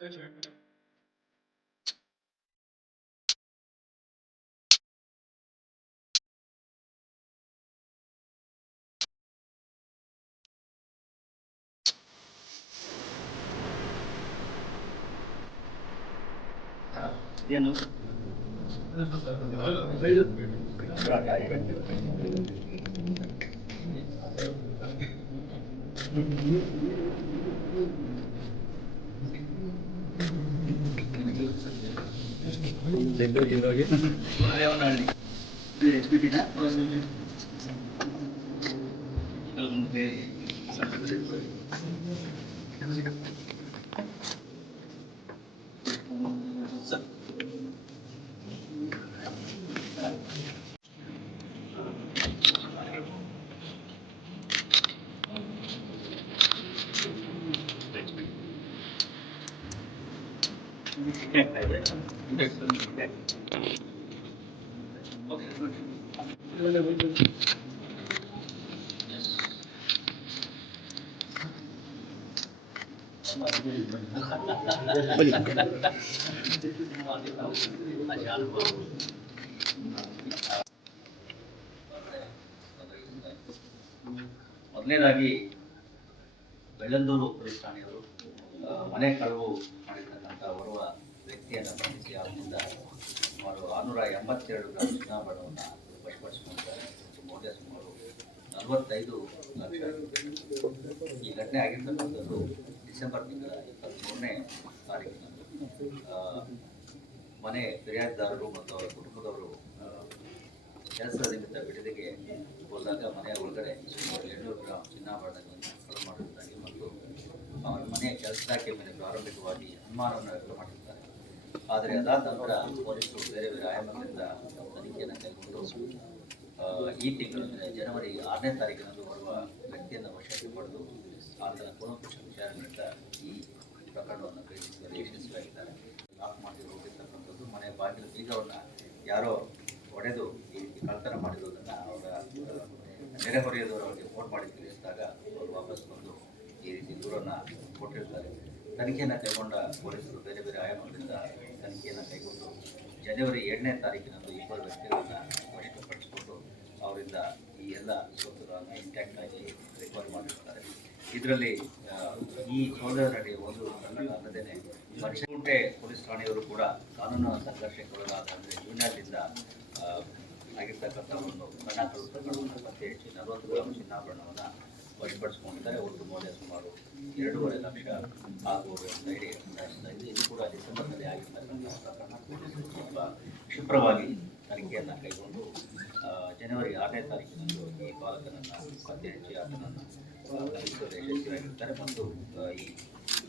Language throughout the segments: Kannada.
ಏನು ದೇವನಹಳ್ಳಿ ಮೊದಲನೇದಾಗಿ ಬೆಳ್ಳಂದೂರು ಪೊಲೀಸ್ ಠಾಣೆಯವರು ಮನೆ ಕಳವು ಮಾಡಿರ್ತಕ್ಕಂಥ ಓರ್ವ ವ್ಯಕ್ತಿಯನ್ನು ಬಂಧಿಸಿ ಅವರಿಂದ ಸುಮಾರು 682 ಗ್ರಾಂ ಚಿನ್ನಾಭರಣವನ್ನು ವಶಪಡಿಸಿಕೊಂಡಿದ್ದಾರೆ. ಮೌಲ್ಯ ಸುಮಾರು 45 ಲಕ್ಷ. ಈ ಘಟನೆ ಆಗಿರ್ತಕ್ಕಂಥದ್ದು ಡಿಸೆಂಬರ್ ತಿಂಗಳ 23ನೇ ತಾರೀಕಿನಂದು. ಮನೆ ಫಿರ್ಯಾದಿದಾರರು ಮತ್ತು ಅವರ ಕುಟುಂಬದವರು ಕೆಲಸದ ನಿಮಿತ್ತ ಬಿಡುಗಡೆಗೆ ಹೋದಾಗ ಮನೆಯ ಒಳಗಡೆ ಸುಮಾರು 200 ಗ್ರಾಂ ಚಿನ್ನಾಭರಣಗಳನ್ನು ಕಳವು ಮಾಡಿರುತ್ತಾರೆ ಮತ್ತು ಅವರ ಮನೆಯ ಕೆಲಸಕ್ಕೆ ಮೇಲೆ ಪ್ರಾರಂಭಿಕವಾಗಿ ಅನುಮಾನವನ್ನು ವ್ಯಕ್ತ ಮಾಡಿರುತ್ತಾರೆ. ಆದರೆ ಅದಾದ ನಂತರ ಪೊಲೀಸರು ಬೇರೆ ಬೇರೆ ಆಯಾಮಗಳಿಂದ ತನಿಖೆಯನ್ನು ಕೈಗೊಂಡು ಈ ತಿಂಗಳು ಜನವರಿ 6ನೇ ತಾರೀಕಿನಂದು ಬರುವ ವ್ಯಕ್ತಿಯನ್ನು ವಶಕ್ಕೆ ಪಡೆದು ಆತನ ಕೂಲಂಕುಷ ವಿಚಾರಣೆ ನಡೆದ ಈ ಪ್ರಕರಣವನ್ನು ಕೈಗೊಳ್ಳುವಲ್ಲಿ ಯಶಸ್ವಿಯಾಗಿದ್ದಾರೆ. ಲಾಕ್ ಮಾಡಿ ಹೋಗಿರ್ತಕ್ಕಂಥದ್ದು ಮನೆಯ ಬಾಗಿಲು ಬೀಗವನ್ನು ಯಾರೋ ಒಡೆದು ಈ ರೀತಿ ಕಳ್ತನ ಮಾಡಿರುವುದನ್ನು ಅವರ ನೆರೆಹೊರೆಯದವರು ಅವರಿಗೆ ಫೋನ್ ಮಾಡಿ ತಿಳಿಸಿದಾಗ ಅವರು ವಾಪಸ್ ಬಂದು ಈ ರೀತಿ ದೂರನ್ನು ಕೊಟ್ಟಿರ್ತಾರೆ. ತನಿಖೆಯನ್ನು ಕೈಗೊಂಡ ಪೊಲೀಸರು ಬೇರೆ ಬೇರೆ ಆಯಾಮಗಳಿಂದ ತನಿಖೆಯನ್ನು ಕೈಗೊಂಡು ಜನವರಿ 7ನೇ ತಾರೀಕಿನಂದು 2 ವ್ಯಕ್ತಿಗಳನ್ನು ವಶಪಡಿಸಿಕೊಂಡು ಅವರಿಂದ ಈ ಎಲ್ಲ ಸ್ವತ್ತುಗಳನ್ನು ಇಂಟ್ಯಾಕ್ಟ್ ಆಗಿ ರಿಕವರಿ ಮಾಡಿರ್ತಾರೆ. ಇದರಲ್ಲಿ ಈ ಸೋದರನಡಿ ಒಂದು ಅಲ್ಲದೇ ಮರ್ಚಗುಂಟೆ ಪೊಲೀಸ್ ಠಾಣೆಯವರು ಕೂಡ ಕಾನೂನು ಸಂಘರ್ಷಕ್ಕೆ ಒಳಗಾದ ಅಂದರೆ ಯೂನಿಯನ್ನಿಂದ ಆಗಿರ್ತಕ್ಕಂಥ ಒಂದು ಸಣ್ಣ ಕಳು ಪ್ರಕರಣವನ್ನು ಪತ್ತೆ ಹಚ್ಚಿ 40 ಗ್ರಾಂ ಚಿನ್ನಾಭರಣವನ್ನು ವಶಪಡಿಸಿಕೊಂಡಿದ್ದಾರೆ. ಒಟ್ಟು ಮೌಲ್ಯ ಸುಮಾರು 2.5 ಲಕ್ಷ ಆಗುವುದು ಅಂತ ಹೇಳಿ ಅಂದಾಜಿಸ್ತಾ ಇದೆ. ಇದು ಕೂಡ ಡಿಸೆಂಬರ್ನಲ್ಲಿ ಆಗಿರ್ತಕ್ಕಂಥ ಪ್ರಕರಣ. ತುಂಬ ಕ್ಷಿಪ್ರವಾಗಿ ತನಿಖೆಯನ್ನು ಕೈಗೊಂಡು ಜನವರಿ 6ನೇ ತಾರೀಕಿನಂದು ಈ ಬಾಲಕನನ್ನು ಪತ್ತೆ ಹಚ್ಚಿ ಆತನನ್ನು ಬಂಧಿಸುವಲ್ಲಿ ಯಶಸ್ವಿಯಾಗಿರ್ತಾರೆ ಮತ್ತು ಈ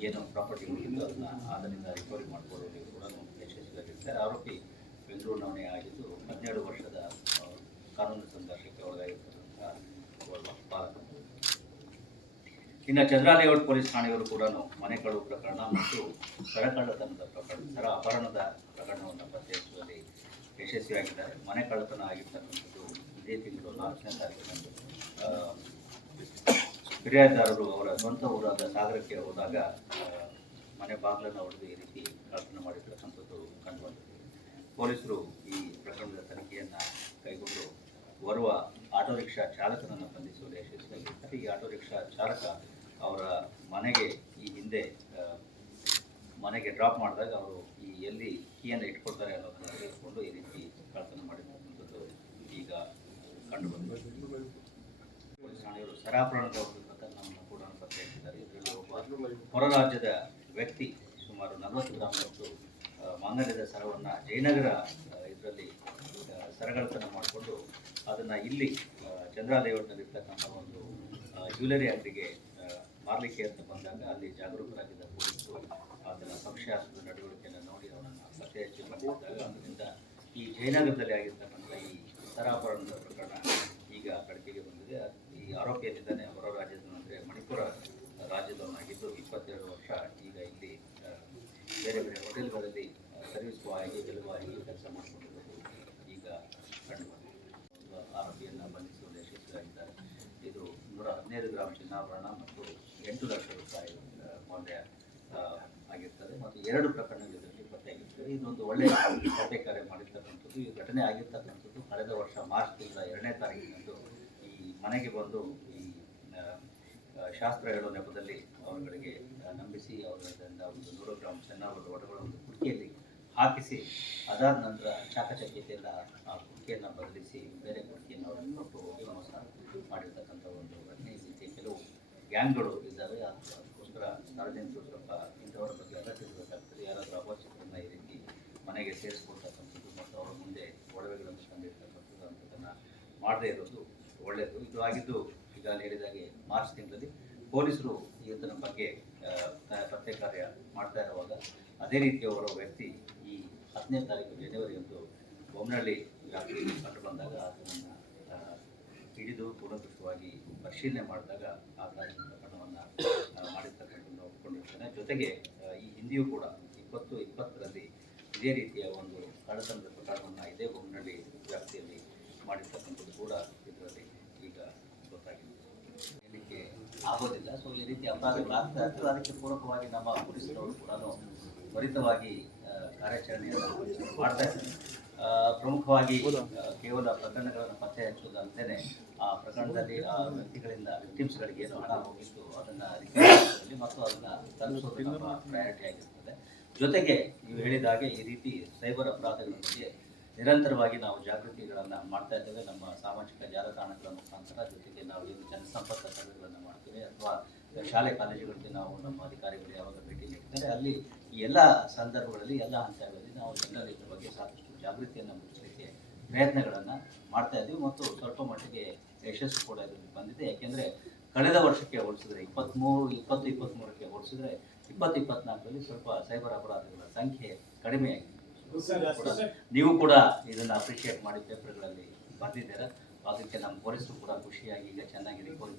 ಏನು ಪ್ರಾಪರ್ಟಿ ಉಳಿದಿದ್ದು ಅದನ್ನು ಅದರಿಂದ ರಿಕವರಿ ಮಾಡಿಕೊಳ್ಳುವಲ್ಲಿ ಕೂಡ ಯಶಸ್ವಿಯಾಗಿರ್ತಾರೆ. ಆರೋಪಿ ಬೆಂಗಳೂರಿನವನೇ ಆಗಿದ್ದು 17 ವರ್ಷದ ಕಾನೂನು ಸಂಘರ್ಷಕ್ಕೆ ಒಳಗಾಗಿರ್ತಕ್ಕಂಥ ಬಾಲಕ. ಇನ್ನು ಚಂದ್ರಾಲೇಔಟ್ ಪೊಲೀಸ್ ಠಾಣೆಯವರು ಕೂಡ ಮನೆ ಕಳವು ಪ್ರಕರಣ ಮತ್ತು ಸರಕಳ್ಳತನದ ಪ್ರಕರಣ ಅಪಹರಣದ ಪ್ರಕರಣವನ್ನು ಪತ್ತೆ ಹಚ್ಚುವಲ್ಲಿ ಯಶಸ್ವಿಯಾಗಿದ್ದಾರೆ. ಮನೆ ಕಳ್ಳತನ ಆಗಿರ್ತಕ್ಕಂಥದ್ದು ಇದೇ ತಿಂಗಳು 4ನೇ ತಾರೀಕಿನಂದು ಫಿರ್ಯಾದಿದಾರರು ಅವರ ಸ್ವಂತ ಊರಾದ ಸಾಗರಕ್ಕೆ ಹೋದಾಗ ಮನೆ ಬಾಗಿಲನ್ನು ಹೊಡೆದು ಈ ರೀತಿ ಕಳ್ಳತನ ಮಾಡಿರ್ತಕ್ಕಂಥದ್ದು ಕಂಡುಬಂದಿದೆ. ಪೊಲೀಸರು ಈ ಪ್ರಕರಣದ ತನಿಖೆಯನ್ನು ಕೈಗೊಂಡು ಓರ್ವ ಆಟೋ ರಿಕ್ಷಾ ಚಾಲಕನನ್ನು ಬಂಧಿಸುವಲ್ಲಿ ಯಶಸ್ವಿಯಾಗಿರ್ತಾರೆ. ಈ ಆಟೋ ರಿಕ್ಷಾ ಚಾಲಕ ಅವರ ಮನೆಗೆ ಈ ಹಿಂದೆ ಮನೆಗೆ ಡ್ರಾಪ್ ಮಾಡಿದಾಗ ಅವರು ಈ ಎಲ್ಲಿ ಕೀಯನ್ನು ಇಟ್ಕೊಳ್ತಾರೆ ಅನ್ನೋದನ್ನು ತಿಳಿದುಕೊಂಡು ಈ ರೀತಿ ಕಳ್ಳತನ ಮಾಡಿರ್ತಕ್ಕಂಥದ್ದು ಈಗ ಕಂಡುಬಂದಿದೆ. ಪೊಲೀಸ್ ಠಾಣೆಯವರು ಸರಾಪರಣದ ಒಂದು ಪ್ರಕರಣವನ್ನು ಕೂಡ ಪತ್ತೆ ಹಚ್ಚಿದ್ದಾರೆ. ಇದರಲ್ಲಿ ಒಬ್ಬ ಹೊರ ರಾಜ್ಯದ ವ್ಯಕ್ತಿ ಸುಮಾರು 40 ಗ್ರಾಮದಷ್ಟು ಮಾಂಗಲ್ಯದ ಸರವನ್ನು ಜಯನಗರ ಇದರಲ್ಲಿ ಸರಗಳತನ ಮಾಡಿಕೊಂಡು ಅದನ್ನು ಇಲ್ಲಿ ಚಂದ್ರಾಲೇಔಟ್ನಲ್ಲಿರ್ತಕ್ಕಂಥ ಒಂದು ಜ್ಯುವೆಲರಿ ಅಂಗಡಿಗೆ ಮಾರಲಿಕ್ಕೆ ಅಂತ ಬಂದಾಗ ಅಲ್ಲಿ ಜಾಗರೂಕರಾಗಿದ್ದ ಪೊಲೀಸರು ಅದನ್ನು ಸಂಶಯಾಸ್ಪದ ನಡವಳಿಕೆಯನ್ನು ನೋಡಿ ಅವನನ್ನು ಪತ್ತೆ ಹಚ್ಚಿ ಬಂದಿದ್ದಾಗ ಅದರಿಂದ ಈ ಜಯನಗರದಲ್ಲಿ ಆಗಿರ್ತಕ್ಕಂಥ ಈ ಸರಾಪರಣದ ಪ್ರಕರಣ ಈಗ ಬೆಳಕಿಗೆ ಬಂದಿದೆ. ಈ ಆರೋಪಿಯಲ್ಲಿದ್ದಾನೆ ಹೊರ ರಾಜ್ಯದ ಅಂದರೆ ಮಣಿಪುರ ರಾಜ್ಯದವನಾಗಿದ್ದು 22 ವರ್ಷ ಈಗ ಇಲ್ಲಿ ಬೇರೆ ಬೇರೆ ಹೋಟೆಲ್ಗಳಲ್ಲಿ ಸರ್ವಿಸ್ ಬಾಯ್ ಆಗಿ ಡೆಲಿವರಿ ಕೆಲಸ ಮಾಡಿಕೊಂಡಿರೋದು ಈಗ ಕಂಡುಬಂದಿದೆ. ಆರೋಪಿಯನ್ನು ಬಂಧಿಸುವಲ್ಲಿ ಯಶಸ್ವಿಯಾಗಿದ್ದಾರೆ. ಇದು 115 ಗ್ರಾಂ ಚಿನ್ನಾಭರಣ ಮತ್ತು 8 ಲಕ್ಷ ರೂಪಾಯಿ ಮೌಲ್ಯ ಆಗಿರ್ತದೆ ಮತ್ತು 2 ಪ್ರಕರಣಗಳು ಇದರಲ್ಲಿ ಪತ್ತೆಯಾಗಿರ್ತದೆ. ಇದೊಂದು ಒಳ್ಳೆಯ ಪತ್ತೆ ಕಾರ್ಯ ಮಾಡಿರ್ತಕ್ಕಂಥದ್ದು. ಈ ಘಟನೆ ಆಗಿರ್ತಕ್ಕಂಥದ್ದು ಕಳೆದ ವರ್ಷ ಮಾರ್ಚ್ ತಿಂಗಳ 2ನೇ ತಾರೀಕಿನಂದು ಈ ಮನೆಗೆ ಬಂದು ಈ ಶಾಸ್ತ್ರ ಹೇಳೋ ನೆಪದಲ್ಲಿ ಅವರುಗಳಿಗೆ ನಂಬಿಸಿ ಅವರಿಂದ ಒಂದು 100 ಗ್ರಾಂ ಚಿನ್ನಾಭರಣ ಒಡಗಳ ಒಂದು ಕುಡಿಕೆಯಲ್ಲಿ ಹಾಕಿಸಿ, ಅದಾದ ನಂತರ ಚಾಕಚಕ್ಯತೆಯಿಂದ ಆ ಕುಡಿಕೆಯನ್ನು ಬದಲಿಸಿ ಬೇರೆ ಕುಡಿಕೆಯನ್ನು ಅವರನ್ನು ಕೊಟ್ಟು ಹೋಗಿ ಮೋಸ ಮಾಡಿರ್ತಕ್ಕಂಥ ಒಂದು ಘಟನೆ. ಈ ರೀತಿ ಕೆಲವು ಗ್ಯಾಂಗ್ಗಳು ಇದ್ದಾವೆ. ಅದಕ್ಕೋಸ್ಕರ ಸಾರ್ವಜನಿಕರು ಸ್ವಲ್ಪ ಇಂಥವರ ಬಗ್ಗೆ ಎಲ್ಲ ತಿಳಿಸಬೇಕಾಗ್ತದೆ. ಯಾರಾದರೂ ಅಪರಿಚಿತರನ್ನ ಈ ರೀತಿ ಮನೆಗೆ ಸೇರಿಸ್ಕೊಳ್ತಕ್ಕಂಥದ್ದು ಮತ್ತು ಅವರ ಮುಂದೆ ಒಡವೆಗಳನ್ನು ತಂದಿರ್ತಕ್ಕಂಥದ್ದು ಅಂಥದ್ದನ್ನು ಮಾಡದೇ ಇರೋದು ಒಳ್ಳೆಯದು. ಇದು ಆಗಿದ್ದು ಈಗಾಗಲೇ ಹೇಳಿದಾಗೆ ಮಾರ್ಚ್ ತಿಂಗಳಲ್ಲಿ ಪೊಲೀಸರು ಈತನ ಬಗ್ಗೆ ಪತ್ತೆ ಕಾರ್ಯ ಮಾಡ್ತಾ ಇರುವಾಗ ಅದೇ ರೀತಿ ಅವರ ವ್ಯಕ್ತಿ ಈ 10ನೇ ತಾರೀಕು ಜನವರಿಯಂದು ಬೊಮ್ಮನಹಳ್ಳಿ ವ್ಯಾಪ್ತಿಯಲ್ಲಿ ಕಂಡು ಬಂದಾಗ ಆತನನ್ನು ಹಿಡಿದು ಕೂಲಂಕಷವಾಗಿ ಪರಿಶೀಲನೆ ಮಾಡಿದಾಗ ಆತ ಈ ಪ್ರಕರಣವನ್ನು ಮಾಡಿರ್ತಕ್ಕಂಥದ್ದು ಒಪ್ಪಿಕೊಂಡಿರ್ತಾನೆ. ಜೊತೆಗೆ ಈ ಹಿಂದೆಯೂ ಕೂಡ 2020ರಲ್ಲಿ ಇದೇ ರೀತಿಯ ಒಂದು ಕಳ್ಳತನದ ಪ್ರಕರಣವನ್ನು ಇದೇ ಬೊಮ್ಮನಹಳ್ಳಿ ವ್ಯಾಪ್ತಿಯಲ್ಲಿ ಮಾಡಿರ್ತಕ್ಕಂಥದ್ದು ಕೂಡ ಇದರಲ್ಲಿ ಈಗ ಗೊತ್ತಾಗಿದೆ. ಹೇಳಲಿಕ್ಕೆ ಆಗೋದಿಲ್ಲ. ಸೊ ಈ ರೀತಿ ಅಪರಾಧಗಳಾಗ್ತಾ ಇರ್ತದೆ. ಅದಕ್ಕೆ ಪೂರಕವಾಗಿ ನಮ್ಮ ಪೊಲೀಸರವರು ಕೂಡ ತ್ವರಿತವಾಗಿ ಕಾರ್ಯಾಚರಣೆಯನ್ನು ಮಾಡ್ತಾ ಇದ್ದಾರೆ. ಪ್ರಮುಖವಾಗಿ ಕೇವಲ ಪ್ರಕರಣಗಳನ್ನು ಪತ್ತೆ ಹಚ್ಚುವುದಲ್ಲದೆ ಆ ಪ್ರಕರಣದಲ್ಲಿ ಆ ವ್ಯಕ್ತಿಗಳಿಂದ ವಿಕ್ಟಿಮ್ಸ್ಗಳಿಗೆ ಏನು ಹಣ ಹೋಗಿತ್ತು ಅದನ್ನು ರಿಕವರಿ ಮತ್ತು ಅದನ್ನು ತಲುಪಿಸೋದು ನಮ್ಮ ಪ್ರಯಾರಿಟಿ ಆಗಿರ್ತದೆ. ಜೊತೆಗೆ ನೀವು ಹೇಳಿದ ಹಾಗೆ ಈ ರೀತಿ ಸೈಬರ್ ಅಪರಾಧಗಳ ಬಗ್ಗೆ ನಿರಂತರವಾಗಿ ನಾವು ಜಾಗೃತಿಗಳನ್ನು ಮಾಡ್ತಾ ಇದ್ದೇವೆ. ನಮ್ಮ ಸಾಮಾಜಿಕ ಜಾಲತಾಣಗಳ ಮುಖಾಂತರ, ಜೊತೆಗೆ ನಾವು ಏನು ಜನಸಂಪರ್ಕ ಸಭೆಗಳನ್ನು ಮಾಡ್ತೇವೆ ಅಥವಾ ಶಾಲೆ ಕಾಲೇಜುಗಳಿಗೆ ನಾವು ನಮ್ಮ ಅಧಿಕಾರಿಗಳು ಯಾವಾಗ ಭೇಟಿ ನೀಡ್ತಾರೆ ಅಲ್ಲಿ ಈ ಎಲ್ಲ ಸಂದರ್ಭಗಳಲ್ಲಿ ಎಲ್ಲ ಹಂತಗಳಲ್ಲಿ ನಾವು ಜನರ ಬಗ್ಗೆ ಸಾಕಷ್ಟು ಜಾಗೃತಿಯನ್ನು ಮೂಡಿಸಲಿಕ್ಕೆ ಪ್ರಯತ್ನಗಳನ್ನು ಮಾಡ್ತಾ ಇದ್ದೀವಿ ಮತ್ತು ಸ್ವಲ್ಪ ಮಟ್ಟಿಗೆ ಯಶಸ್ಸು ಕೂಡ ಇದರಲ್ಲಿ ಬಂದಿದೆ. ಯಾಕೆಂದರೆ ಕಳೆದ ವರ್ಷಕ್ಕೆ ಹೋಲಿಸಿದ್ರೆ 2023ಕ್ಕೆ ಹೋಲಿಸಿದ್ರೆ 2024ರಲ್ಲಿ ಸ್ವಲ್ಪ ಸೈಬರ್ ಅಪರಾಧಗಳ ಸಂಖ್ಯೆ ಕಡಿಮೆಯಾಗಿದೆ. ನೀವು ಕೂಡ ಇದನ್ನು ಅಪ್ರಿಷಿಯೇಟ್ ಮಾಡಿ ಪೇಪರ್ಗಳಲ್ಲಿ ಬಂದಿದ್ದೀರಾ. ಅದಕ್ಕೆ ನಮ್ಮ ಪೊಲೀಸರು ಕೂಡ ಖುಷಿಯಾಗಿ ಈಗ ಚೆನ್ನಾಗಿ ರಿಕವರಿ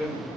Good.